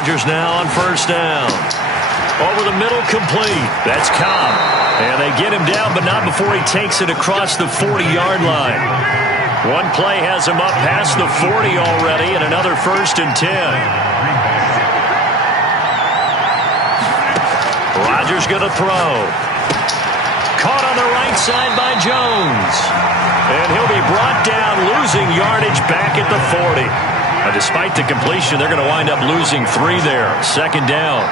Rodgers now on first down. Over the middle, complete. That's Cobb. And they get him down, but not before he takes it across the 40-yard line. One play has him up past the 40 already, and another 1st and 10. Rodgers going to throw. Caught on the right side by Jones. And he'll be brought down, losing yardage back at the 40. Despite the completion, they're going to wind up losing 3 there. 2nd down.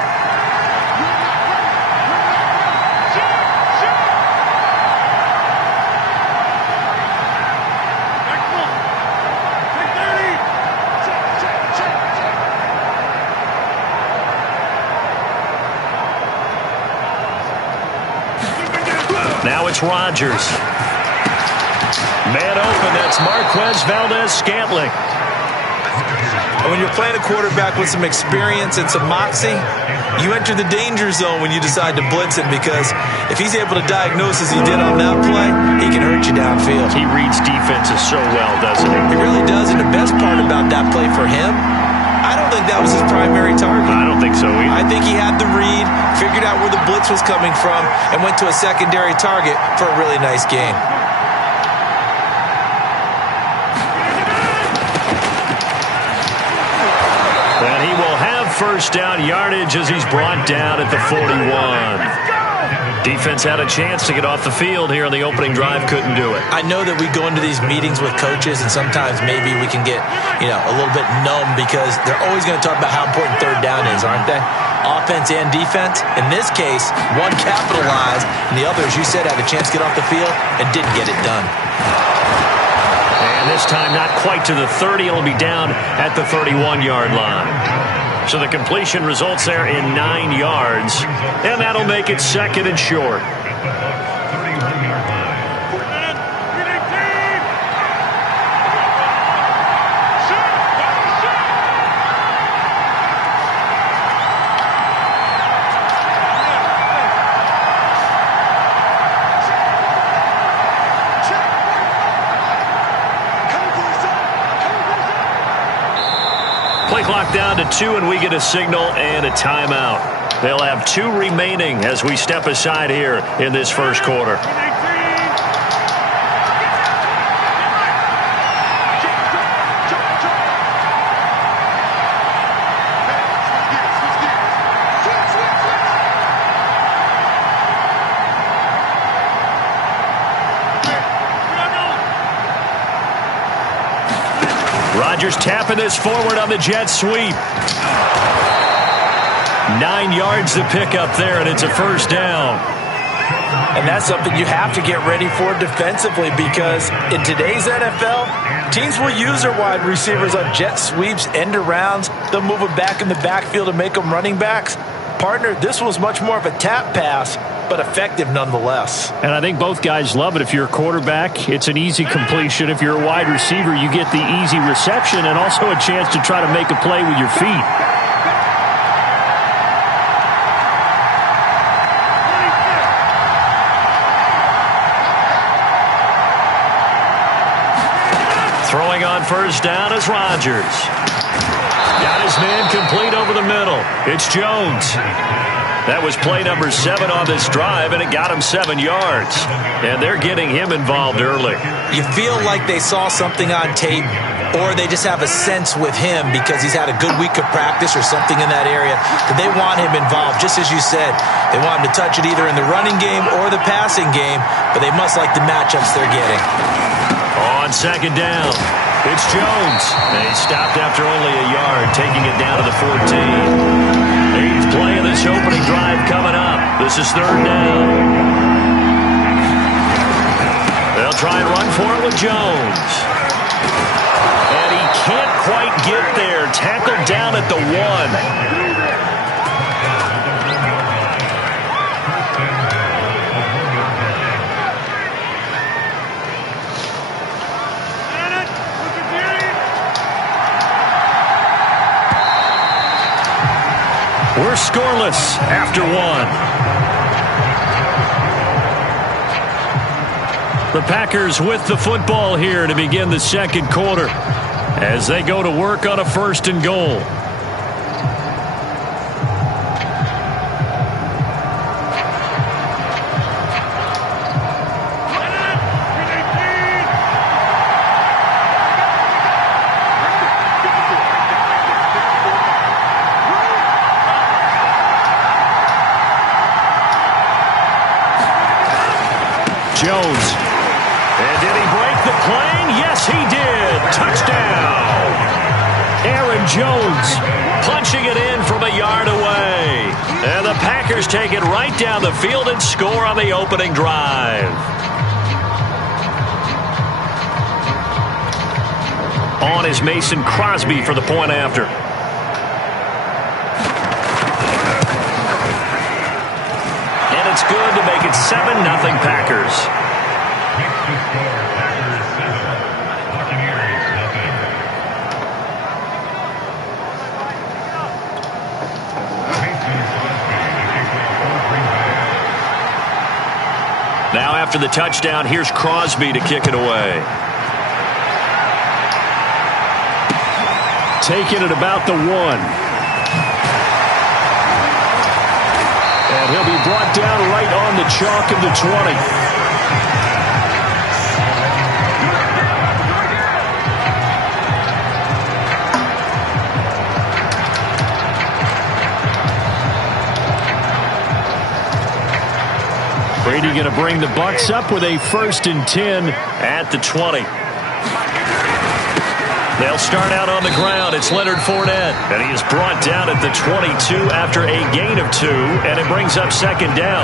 Now it's Rodgers. Man open, that's Marquez Valdez-Scantling. When you're playing a quarterback with some experience and some moxie, you enter the danger zone when you decide to blitz him, because if he's able to diagnose as he did on that play, he can hurt you downfield. He reads defenses so well, doesn't he? He really does, and the best part about that play for him, I don't think that was his primary target. I don't think so either. I think he had the read, figured out where the blitz was coming from, and went to a secondary target for a really nice gain. And he will have first down yardage as he's brought down at the 41. Defense had a chance to get off the field here in the opening drive, couldn't do it. I know that we go into these meetings with coaches, and sometimes maybe we can get, a little bit numb, because they're always going to talk about how important 3rd down is, aren't they? Offense and defense. In this case, one capitalized, and the other, as you said, had a chance to get off the field and didn't get it done. And this time not quite to the 30. It'll be down at the 31-yard line. So the completion results there in 9 yards, and that'll make it 2nd and short. Play clock down to 2, and we get a signal and a timeout. They'll have 2 remaining as we step aside here in this first quarter. Rodgers tapping this forward on the jet sweep. 9 yards to pick up there, and it's a first down. And that's something you have to get ready for defensively, because in today's NFL, teams will use their wide receivers on jet sweeps, end arounds. They'll move them back in the backfield and make them running backs. Partner, this was much more of a tap pass, but effective nonetheless. And I think both guys love it. If you're a quarterback, it's an easy completion. If you're a wide receiver, you get the easy reception and also a chance to try to make a play with your feet. Throwing on first down is Rodgers. Got his man complete over the middle. It's Jones. That was play number 7 on this drive, and it got him 7 yards. And they're getting him involved early. You feel like they saw something on tape, or they just have a sense with him because he's had a good week of practice or something in that area, that they want him involved. Just as you said, they want him to touch it either in the running game or the passing game, but they must like the matchups they're getting. On second down, it's Jones. And he stopped after only a yard, taking it down to the 14. 8th play of this opening drive coming up. This is 3rd down. They'll try and run for it with Jones. And he can't quite get there. Tackled down at the 1. We're scoreless after 1. The Packers with the football here to begin the second quarter as they go to work on a 1st and goal. Jones. And did he break the plane? Yes, he did. Touchdown. Aaron Jones punching it in from a yard away. And the Packers take it right down the field and score on the opening drive. On is Mason Crosby for the point after. And it's good to make it 7-0 Packers. Now after the touchdown, here's Crosby to kick it away. Taking it about the 1. And he'll be brought down right on the chalk of the 20. Brady going to bring the Bucs up with a 1st and 10 at the 20. They'll start out on the ground. It's Leonard Fournette. And he is brought down at the 22 after a gain of 2. And it brings up 2nd down.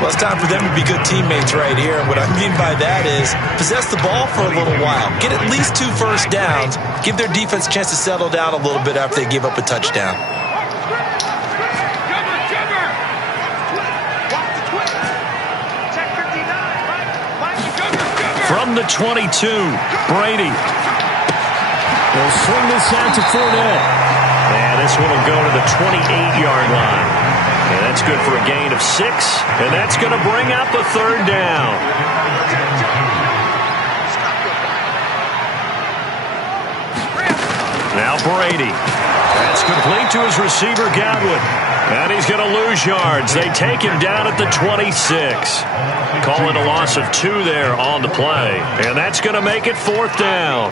Well, it's time for them to be good teammates right here. And what I mean by that is possess the ball for a little while. Get at least 2 first downs. Give their defense a chance to settle down a little bit after they give up a touchdown. From the 22, Brady. They'll swing this out to Fournette. And this one will go to the 28-yard line. And that's good for a gain of 6. And that's going to bring up a 3rd down. Now Brady. That's complete to his receiver, Godwin. And he's going to lose yards. They take him down at the 26. Call it a loss of 2 there on the play. And that's going to make it 4th down.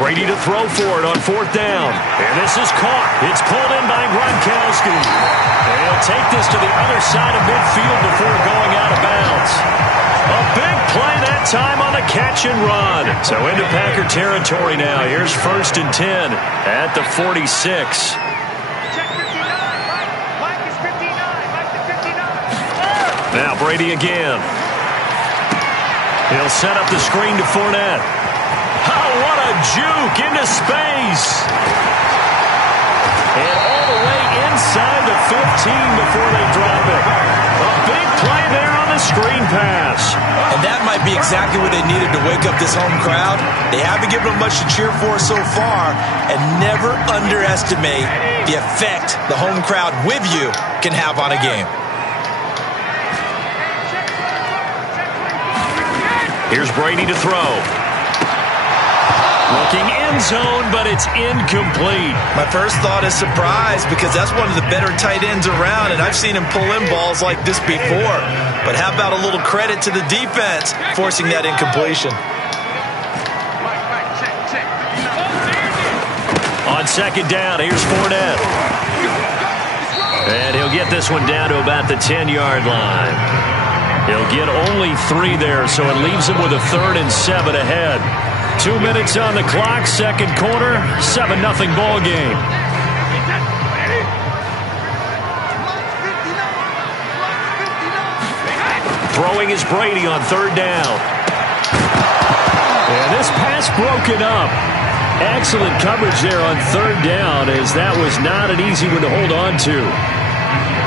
Brady to throw for it on 4th down. And this is caught. It's pulled in by Gronkowski. And he'll take this to the other side of midfield before going out of bounds. A big play that time on the catch and run. So into Packer territory now. Here's 1st and 10 at the 46. Now Brady again. He'll set up the screen to Fournette. Oh, what a juke into space. And all the way inside the 15 before they drop it. A big play there on the screen pass. And that might be exactly what they needed to wake up this home crowd. They haven't given them much to cheer for so far. And never underestimate the effect the home crowd with you can have on a game. Here's Brady to throw. Looking end zone, but it's incomplete. My first thought is surprise because that's one of the better tight ends around, and I've seen him pull in balls like this before. But how about a little credit to the defense forcing that incompletion? On 2nd down, here's Fournette. And he'll get this one down to about the 10-yard line. He'll get only 3 there, so it leaves him with a 3rd and 7 ahead. 2 minutes on the clock, 2nd quarter, 7-0 ball game. Throwing is Brady on 3rd down. And this pass broken up. Excellent coverage there on 3rd down, as that was not an easy one to hold on to.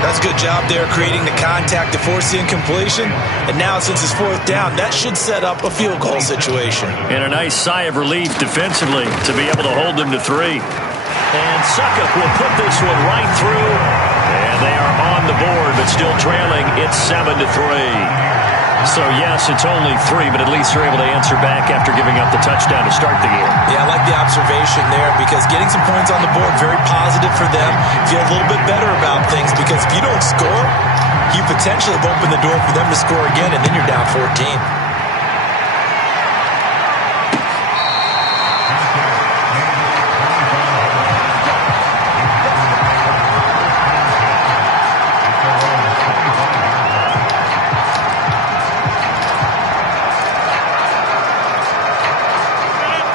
That's a good job there creating the contact to force the incompletion. And now since it's 4th down, that should set up a field goal situation. And a nice sigh of relief defensively to be able to hold them to 3. And Suckup will put this one right through. And they are on the board, but still trailing. It's 7-3. So, yes, it's only 3, but at least they're able to answer back after giving up the touchdown to start the game. Yeah, I like the observation there because getting some points on the board, very positive for them. Feel a little bit better about things because if you don't score, you potentially have opened the door for them to score again, and then you're down 14.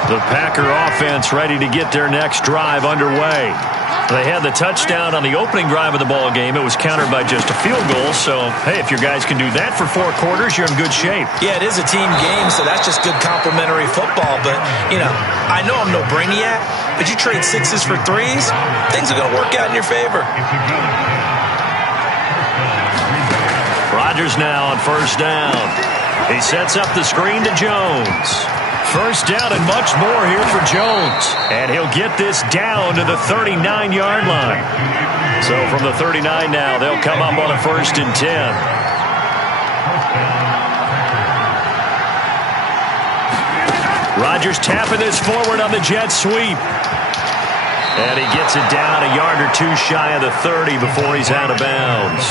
The Packer offense ready to get their next drive underway. They had the touchdown on the opening drive of the ball game. It was countered by just a field goal. So, hey, if your guys can do that for 4 quarters, you're in good shape. Yeah, it is a team game, so that's just good complimentary football. But, you know, I know I'm no brainiac, but you trade 6s for 3s, things are going to work out in your favor. Rodgers now on first down. He sets up the screen to Jones. First down and much more here for Jones. And he'll get this down to the 39-yard line. So from the 39 now, they'll come up on a 1st and 10. Rodgers tapping this forward on the jet sweep. And he gets it down a yard or 2 shy of the 30 before he's out of bounds.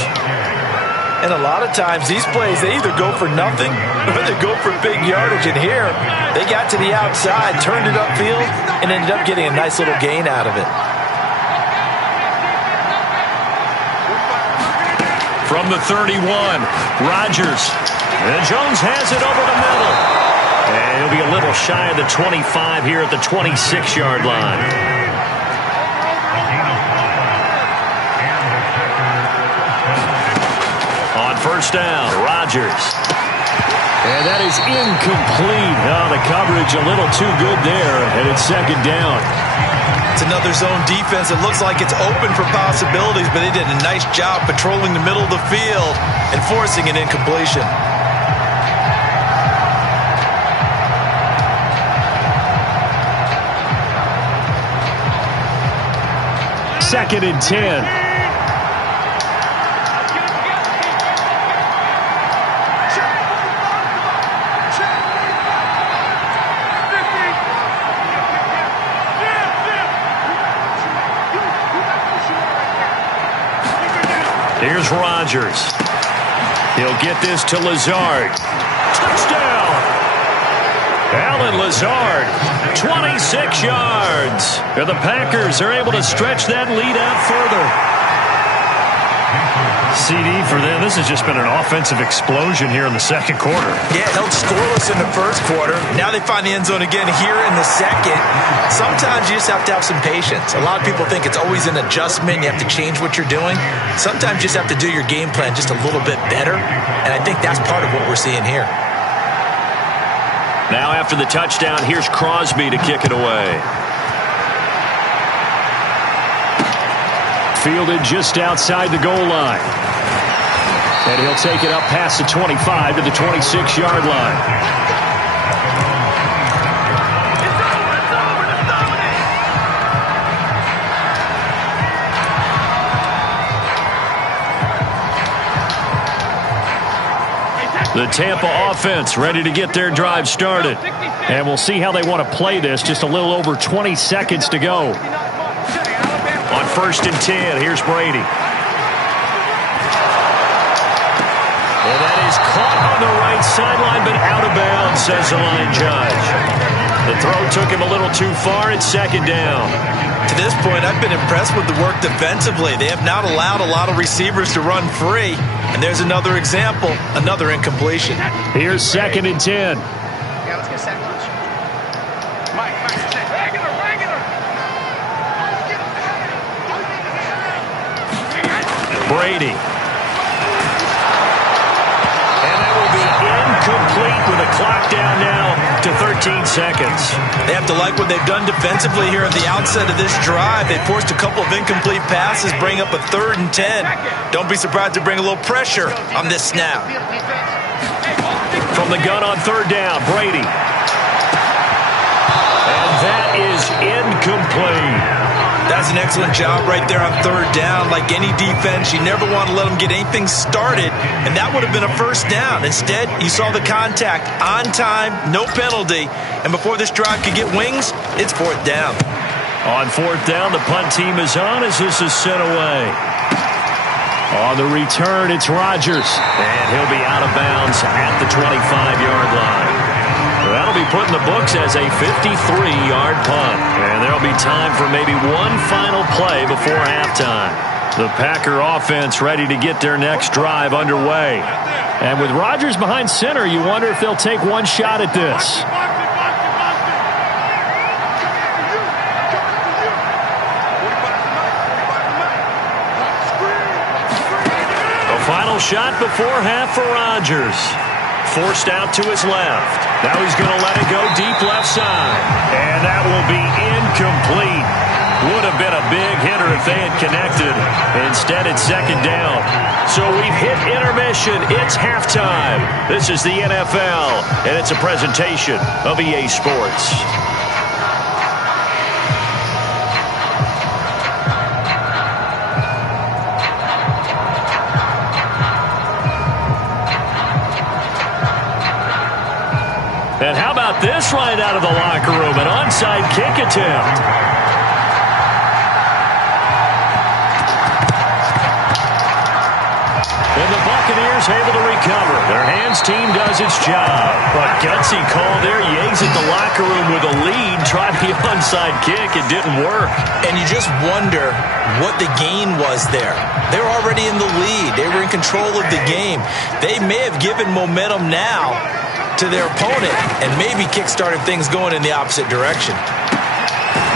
And a lot of times these plays, they either go for nothing or they go for big yardage. And here, they got to the outside, turned it upfield, and ended up getting a nice little gain out of it. From the 31, Rodgers. And Jones has it over the middle. And he'll be a little shy of the 25 here at the 26-yard line. First down, Rodgers. And that is incomplete. Oh, the coverage a little too good there, and it's 2nd down. It's another zone defense. It looks like it's open for possibilities, but they did a nice job patrolling the middle of the field and forcing an incompletion. Second and 10. Here's Rodgers. He'll get this to Lazard. Touchdown! Alan Lazard, 26 yards. And the Packers are able to stretch that lead out further. CD for them. This has just been an offensive explosion here in the 2nd quarter. Yeah, held scoreless in the 1st quarter. Now they find the end zone again here in the 2nd. Sometimes you just have to have some patience. A lot of people think it's always an adjustment. You have to change what you're doing. Sometimes you just have to do your game plan just a little bit better. And I think that's part of what we're seeing here. Now after the touchdown, here's Crosby to kick it away. Fielded just outside the goal line. And he'll take it up past the 25 to the 26-yard line. The Tampa offense ready to get their drive started. And we'll see how they want to play this. Just a little over 20 seconds to go. On 1st and 10, here's Brady. And that is caught on the right sideline, but out of bounds, says the line judge. The throw took him a little too far. It's 2nd down. To this point, I've been impressed with the work defensively. They have not allowed a lot of receivers to run free. And there's another example, another incompletion. Here's 2nd and 10. Yeah, let's get sack lunch. Mike, regular. Brady. And that will be incomplete with a clock down now to 13 seconds. They have to like what they've done defensively here at the outset of this drive. They forced a couple of incomplete passes, bring up a 3rd and 10. Don't be surprised to bring a little pressure on this snap. From the gun on 3rd down, Brady. And that is incomplete. That's an excellent job right there on 3rd down. Like any defense, you never want to let them get anything started, and that would have been a 1st down. Instead, you saw the contact on time, no penalty, and before this drive could get wings, it's 4th down. On 4th down, the punt team is on as this is sent away. On the return, it's Rodgers, and he'll be out of bounds at the 25-yard line. That'll be put in the books as a 53-yard punt. And there'll be time for maybe one final play before halftime. The Packer offense ready to get their next drive underway. And with Rodgers behind center, you wonder if they'll take one shot at this. Final shot before half for Rodgers. Forced out to his left. Now he's going to let it go deep left side. And that will be incomplete. Would have been a big hitter if they had connected. Instead, it's second down. So we've hit intermission. It's halftime. This is the NFL, and it's a presentation of EA Sports. And how about this right out of the locker room? An onside kick attempt. And the Buccaneers able to recover. Their hands team does its job. But gutsy call there. Yates at the locker room with a lead. Tried the onside kick. It didn't work. And you just wonder what the gain was there. They were already in the lead. They were in control of the game. They may have given momentum now to their opponent and maybe kick-started things going in the opposite direction.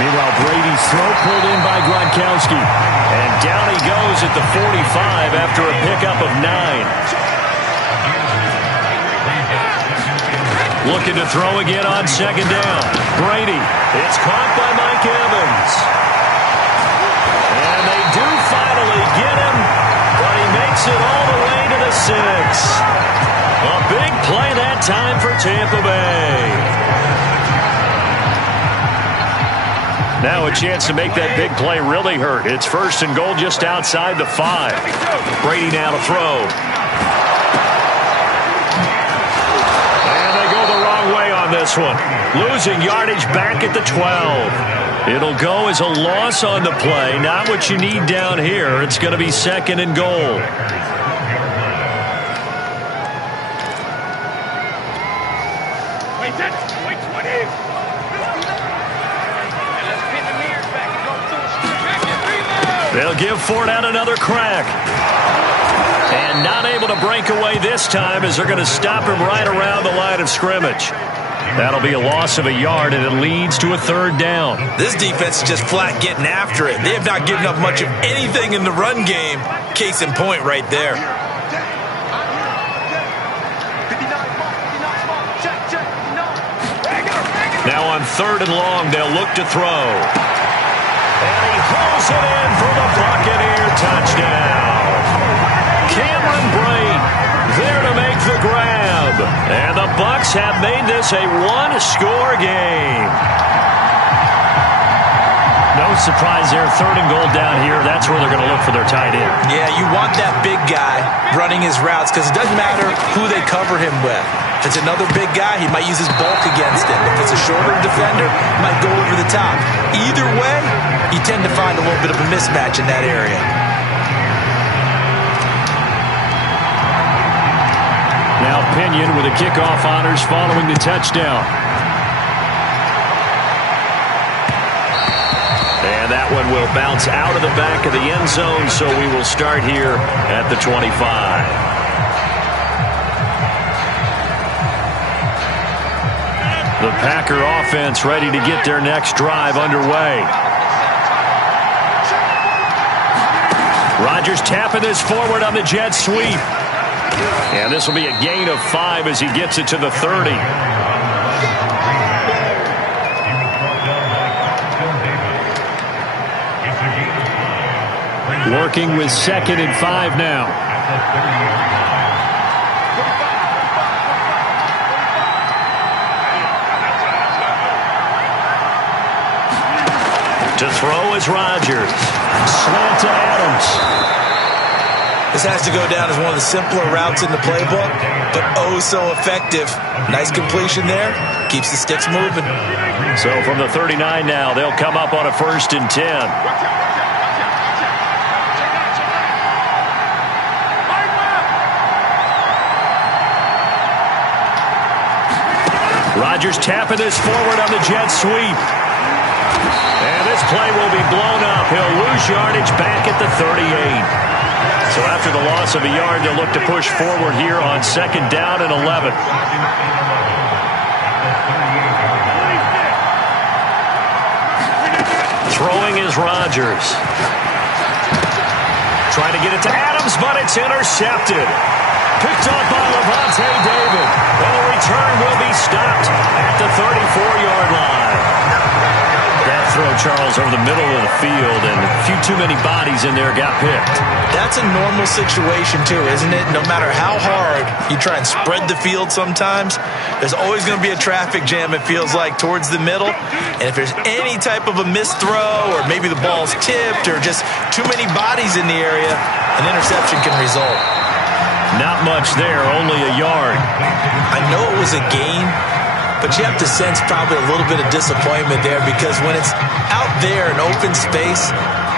Meanwhile, Brady's throw pulled in by Gronkowski. And down he goes at the 45 after a pickup of 9. Looking to throw again on second down. Brady. It's caught by Mike Evans. And they do finally get him, but he makes it all the way to the 6. A big play that time for Tampa Bay. Now a chance to make that big play really hurt. It's first and goal just outside the 5. Brady now to throw. And they go the wrong way on this one. Losing yardage back at the 12. It'll go as a loss on the play. Not what you need down here. It's going to be second and goal. They'll give Fournette another crack. And not able to break away this time as they're going to stop him right around the line of scrimmage. That'll be a loss of a yard, and it leads to a third down. This defense is just flat getting after it. They have not given up much of anything in the run game. Case in point right there. Now on third and long, they'll look to throw. And he hauls it in for the Buccaneer touchdown. Cameron Brate there to make the grab. And the Bucs have made this a one-score game. No surprise there. Third and goal down here. That's where they're going to look for their tight end. Yeah, you want that big guy running his routes because it doesn't matter who they cover him with. If it's another big guy, he might use his bulk against him. If it's a shorter defender, he might go over the top. Either way, you tend to find a little bit of a mismatch in that area. Now Pinion with the kickoff honors following the touchdown. And that one will bounce out of the back of the end zone, so we will start here at the 25. The Packer offense ready to get their next drive underway. Rodgers tapping this forward on the jet sweep. And this will be a gain of 5 as he gets it to the 30. Working with second and 5 now. To throw is Rodgers. Slant to Adams. This has to go down as one of the simpler routes in the playbook, but oh so effective. Nice completion there. Keeps the sticks moving. So from the 39 now, they'll come up on a 1st and 10. Rodgers tapping this forward on the jet sweep. And this play will be blown up. He'll lose yardage back at the 38. So after the loss of a yard, they'll look to push forward here on second down and 11. Throwing is Rodgers. Trying to get it to Adams, but it's intercepted. Picked up by Levante David. And the return will be stopped at the 34-yard line. That throw, Charles, over the middle of the field, and a few too many bodies in there got picked. That's a normal situation, too, isn't it? No matter how hard you try and spread the field sometimes, there's always going to be a traffic jam, it feels like, towards the middle. And if there's any type of a missed throw, or maybe the ball's tipped, or just too many bodies in the area, an interception can result. Not much there, only a yard. I know it was a gain, but you have to sense probably a little bit of disappointment there, because when it's out there in open space,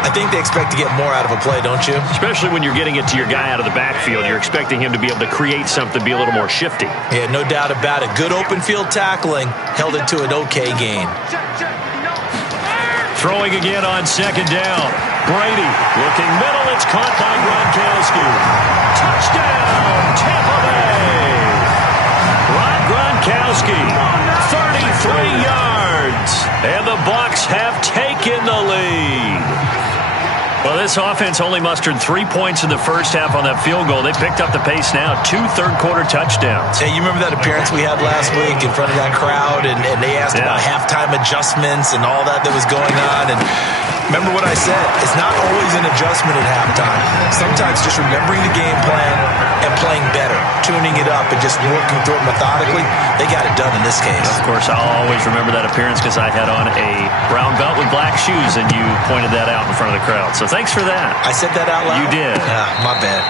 I think they expect to get more out of a play, don't you? Especially when you're getting it to your guy out of the backfield. You're expecting him to be able to create something, be a little more shifty. Yeah, no doubt about it. Good open field tackling held it to an okay gain. Throwing again on second down. Brady looking middle. It's caught by Gronkowski. Touchdown, Tampa Bay. Rob Gronkowski, 33 yards. And the Bucs have taken the lead. Well, this offense only mustered 3 points in the first half on that field goal. They picked up the pace now. 2 third-quarter touchdowns. Hey, you remember that appearance we had last week in front of that crowd, and they asked about halftime adjustments and all that was going on, and remember what I said. It's not always an adjustment at halftime. Sometimes just remembering the game plan and playing better, tuning it up and just working through it methodically. They got it done in this case. Of course, I'll always remember that appearance because I had on a brown belt with black shoes, and you pointed that out in front of the crowd. So thanks for that. I said that out loud? You did. My bad.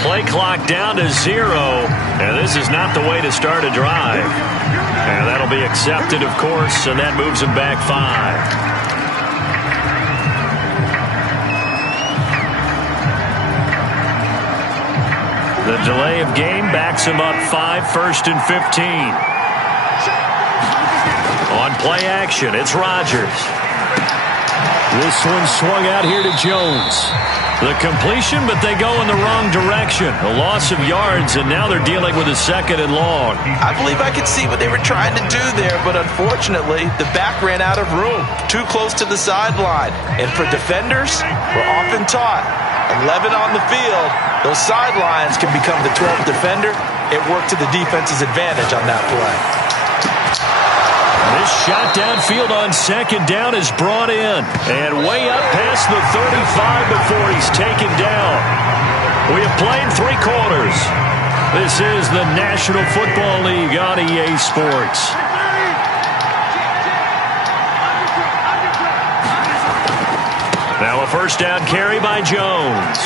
Play clock down to 0, and this is not the way to start a drive. And that'll be accepted, of course, and that moves him back 5. The delay of game backs him up 5, 1st and 15. On play action, it's Rodgers. This one swung out here to Jones. The completion, but they go in the wrong direction. A loss of yards, and now they're dealing with a 2nd and long. I believe I could see what they were trying to do there, but unfortunately, the back ran out of room. Too close to the sideline. And for defenders, we're often taught, 11 on the field, those sidelines can become the 12th defender. It worked to the defense's advantage on that play. This shot downfield on 2nd down is brought in. And way up past the 35 before he's taken down. We have played 3 quarters. This is the National Football League on EA Sports. Now a first down carry by Jones.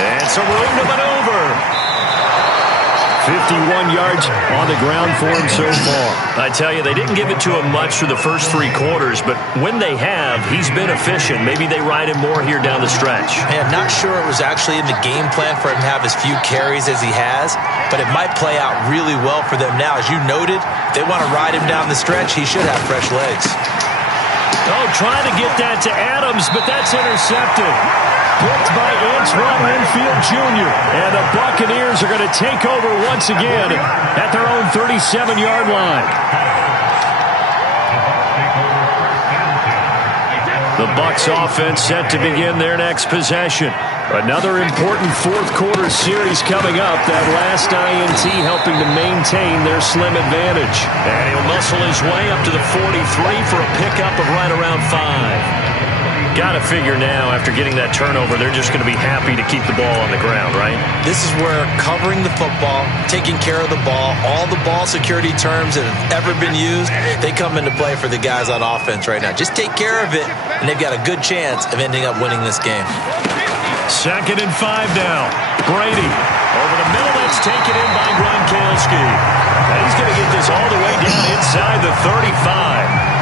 And some room to maneuver. 51 yards on the ground for him so far. I tell you, they didn't give it to him much through the first 3 quarters, but when they have, he's been efficient. Maybe they ride him more here down the stretch. Hey, I'm not sure it was actually in the game plan for him to have as few carries as he has, but it might play out really well for them now. As you noted, they want to ride him down the stretch. He should have fresh legs. Oh, trying to get that to Adams, but that's intercepted. Picked by Antoine Winfield Jr. And the Buccaneers are going to take over once again at their own 37-yard line. The Bucs offense set to begin their next possession. Another important fourth-quarter series coming up. That last INT helping to maintain their slim advantage. And he'll muscle his way up to the 43 for a pickup of right around 5. Got to figure now, after getting that turnover, they're just going to be happy to keep the ball on the ground, right? This is where covering the football, taking care of the ball, all the ball security terms that have ever been used, they come into play for the guys on offense right now. Just take care of it, and they've got a good chance of ending up winning this game. 2nd and 5 now. Brady. Over the middle, that's taken in by Gronkowski. And he's going to get this all the way down inside the 35.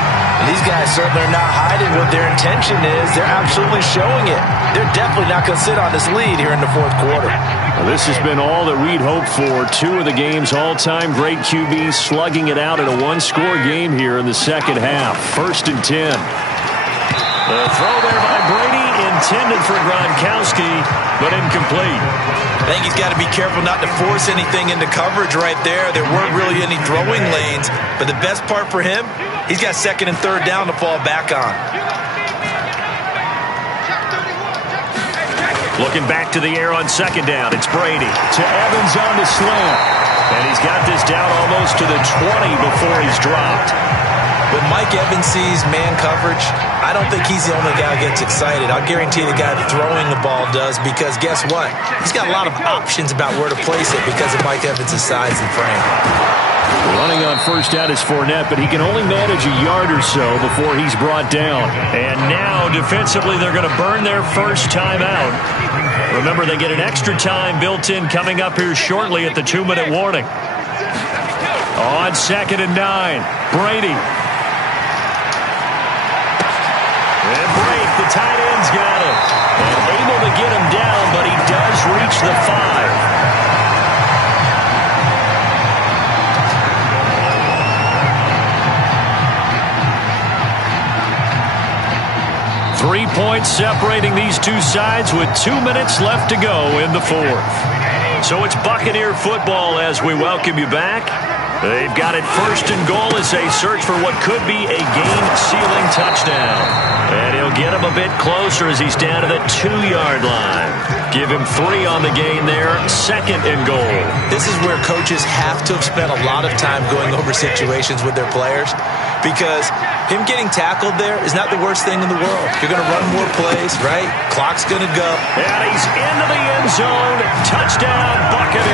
These guys certainly are not hiding what their intention is. They're absolutely showing it. They're definitely not going to sit on this lead here in the fourth quarter. Well, this has been all that we'd hoped for. Two of the game's all-time great QBs slugging it out in a one-score game here in the second half. 1st and 10. The throw there by Brady, intended for Gronkowski, but incomplete. I think he's got to be careful not to force anything into coverage right there. There weren't really any throwing lanes, but the best part for him, he's got 2nd and 3rd down to fall back on. Looking back to the air on 2nd down, it's Brady to Evans on the slant. And he's got this down almost to the 20 before he's dropped. When Mike Evans sees man coverage, I don't think he's the only guy who gets excited. I'll guarantee the guy throwing the ball does, because guess what? He's got a lot of options about where to place it because of Mike Evans' size and frame. Running on 1st down is Fournette, but he can only manage a yard or so before he's brought down. And now, defensively, they're going to burn their first timeout. Remember, they get an extra time built in coming up here shortly at the 2-minute warning. On 2nd and 9, Brady. And break, the tight end's got it. And able to get him down, but he does reach the 5. 3 points separating these two sides with 2 minutes left to go in the 4th. So it's Buccaneer football as we welcome you back. They've got it 1st and goal as they search for what could be a game-sealing touchdown. And he'll get him a bit closer as he's down to the 2-yard line. Give him 3 on the gain there, 2nd and goal. This is where coaches have to have spent a lot of time going over situations with their players, because him getting tackled there is not the worst thing in the world. You're going to run more plays, right? Clock's going to go. And he's into the end zone. Touchdown, Buccaneers.